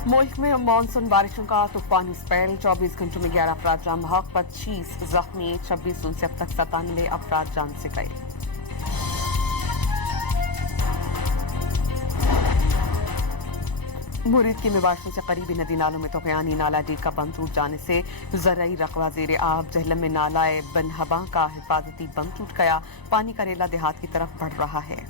मुल्क में मानसून बारिशों का तूफानी स्पेल, 24 घंटों में 11 अफराद जान बहक, 25 जख्मी, 26 उनसे अब तक 97 अफराद जान से गए। मुरीद की में बारिशों से करीबी नदी नालों में तोगयानी नाला डी का बंद टूट जाने से ज़रई रकवा ज़ेरे आब, जहलम में नाला बन हबा का हिफाजती बंद टूट गया, पानी का रेला देहात की तरफ बढ़ रहा है।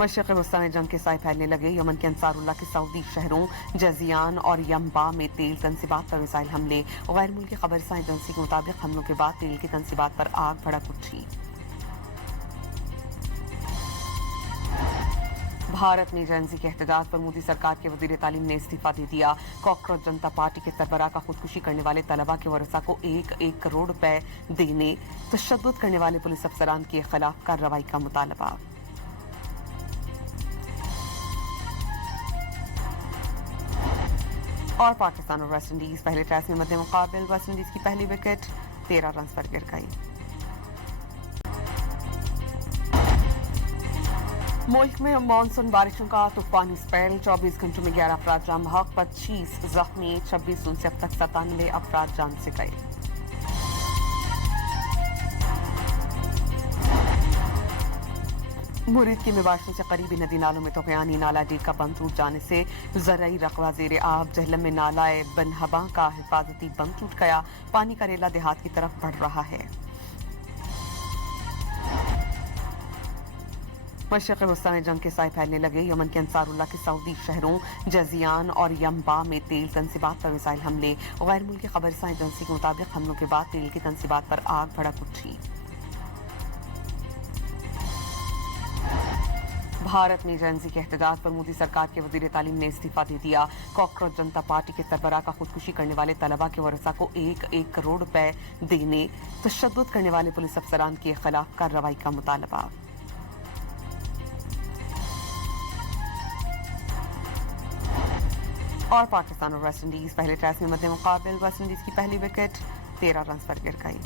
मशरक़ वस्ता में जंग के साए फैलने लगे। यमन के अंसारुल्लाह के सऊदी शहरों जजियान और यम्बा में तेल तनसीबात पर मिसाइल हमले। गैर मुल्की खबरसां एजेंसी के मुताबिक हमलों के बाद तेल की तनसीबात पर आग भड़क उठी। भारत में जेएनजी के एहतजाज पर मोदी सरकार के वजीर तालीम ने इस्तीफा दे दिया। कॉकरोच जनता पार्टी के सरबराह का खुदकुशी करने वाले तलबा के वरसा को 1-1 करोड़ रुपए देने, तशद्दुद करने वाले पुलिस अफसरान के खिलाफ कार्रवाई का मुतालबा। और पाकिस्तान और वेस्ट इंडीज पहले टेस्ट में मध्य मुकाबले, वेस्ट इंडीज की पहली विकेट 13 रन पर गिर गई। मुल्क में मानसून बारिशों का तूफानी स्पेल, 24 घंटों में 11 अफराद जान बहक, 25 जख्मी, 26 उनसे अब तक 97 अफराद जान से गए। मुरीद की में बारिशों से करीबी नदी नालों में तोगयानी नाला डी का बंद टूट जाने से ज़रई रकवा ज़ेरे आब, जहलम में नाला बन हबा का हिफाजती बंद टूट गया, पानी का रेला देहात की तरफ बढ़ रहा है। मशरक़ वस्ता में जंग के साए फैलने लगे। यमन के अंसारुल्लाह के सऊदी शहरों जजियान और यम्बा में तेल तनसीबात पर मिसाइल हमले। गैर मुल्की खबरसां एजेंसी के मुताबिक हमलों के बाद तेल की तनसीबात पर आग भड़क उठी। भारत में जेएनजी के एहतजाज पर मोदी सरकार के वजीर तालीम ने इस्तीफा दे दिया। कॉकरोच जनता पार्टी के सरबराह का खुदकुशी करने वाले तलबा के वरसा को 1-1 करोड़ रुपए देने, तशद्दुद करने वाले पुलिस अफसरान के खिलाफ कार्रवाई का मुतालबा। और पाकिस्तान और वेस्ट इंडीज पहले टेस्ट में मध्य मुकाबले, वेस्ट इंडीज की पहली विकेट 13 रन पर गिर गई।